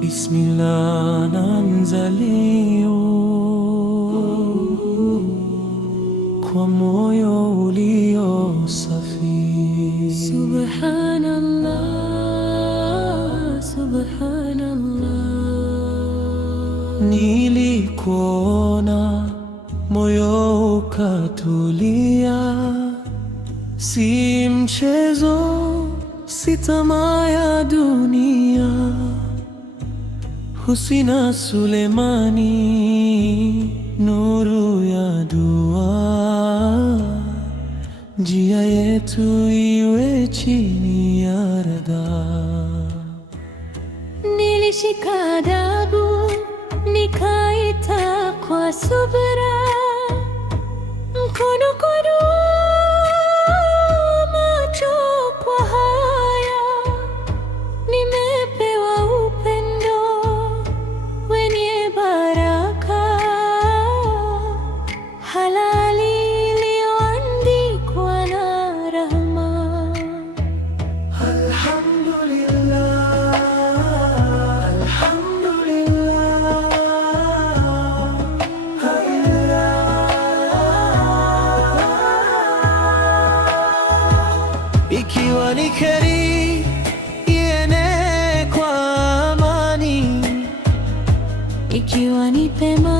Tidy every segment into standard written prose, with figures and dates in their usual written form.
Bismillah, naanza leo kwa moyo ulio safi. Subhanallah, subhanallah. Nilikuona moyo ukatulia, si mchezo, si tamaa ya dunia. Husina Sulemani, nuru ya dua, njia yetu iwe chini ya ridha. Nilishika adabu, nikaita kwa subra, mkono kwa dua, macho kwa haya. Nimepewa upendo wenye baraka, halali iliyoandikwa na rahma. Alhamdulillah, alhamdulillah, ikiwa ni kheri ienee kwa amani, ikiwa ni pema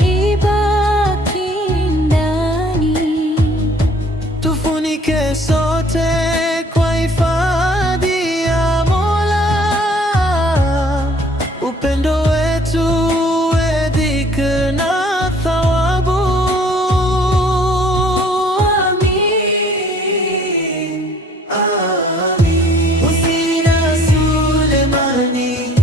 ibaki ndani. tufunike sote kwa hifadhi ya Mola, upendo wetu uwe dhikr na thawabu. Amin, amin. Husina Sulemani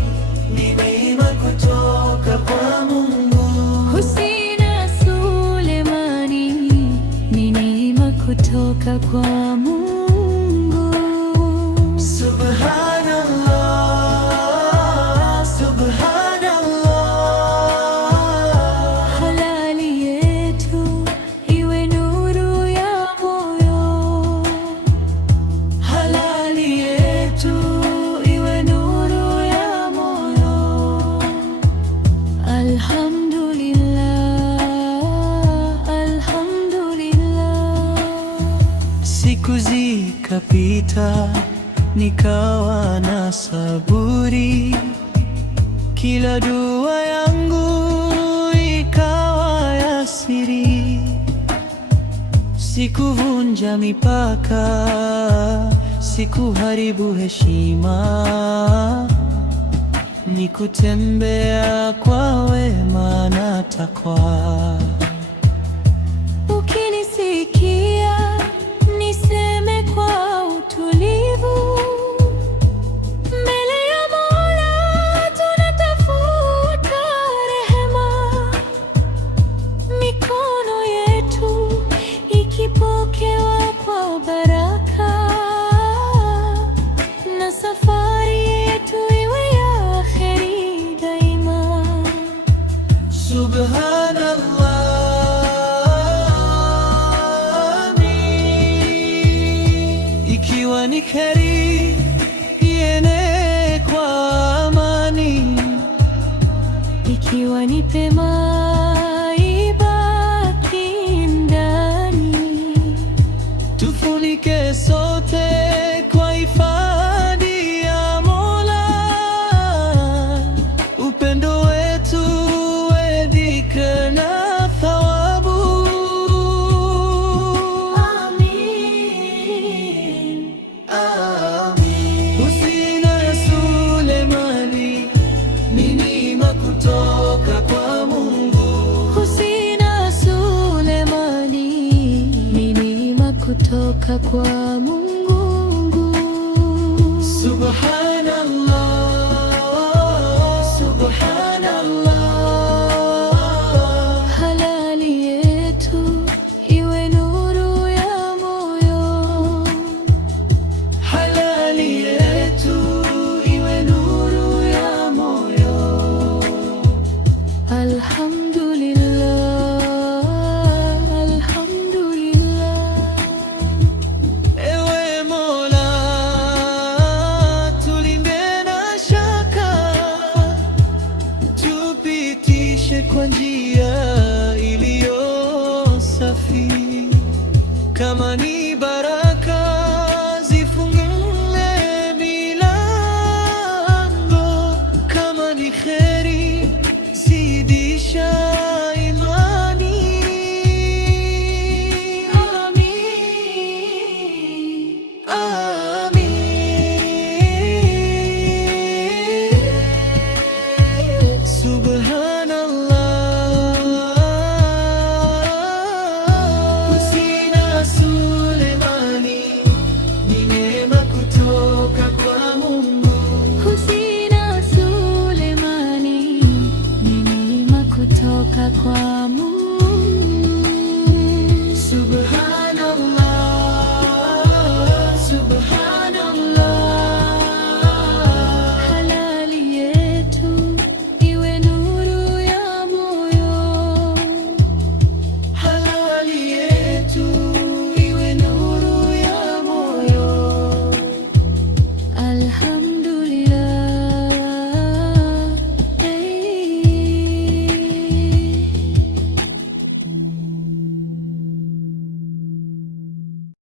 ni neema kutoka kwa Mungu. Husina Sulemani ni neema kutoka kwa Mungu. Subhanallah, subhanallah. Halali yetu iwe nuru ya moyo, Halali yetu iwe nuru ya moyo. alhamdulillah, alhamdulillah. Siku zikapita, nikawa na saburi, kila dua yangu ikawa ya siri. Sikuvunja mipaka, sikuharibu heshima, ni kutembea kwa wema na takwa. Ukinisikia niseme kwa utulivu, mbele ya Mola tunatafuta rehema. Mikono yetu ikipokewa kwa baraka, na safari yetu iwe ya kheri daima. Subhanallah, ikiwa ni kheri ienee kwa amani, ikiwa ni pema ibaki ndani. tufunike sote kwa hifadhi ya Mola, upendo wetu uwe dhikr na thawabu. Amin, Amin. Husina Sulemani ni neema kutoka kwa Mungu. Husina Sulemani ni neema kutoka kwa Mungu. Subhanallah, subhanallah.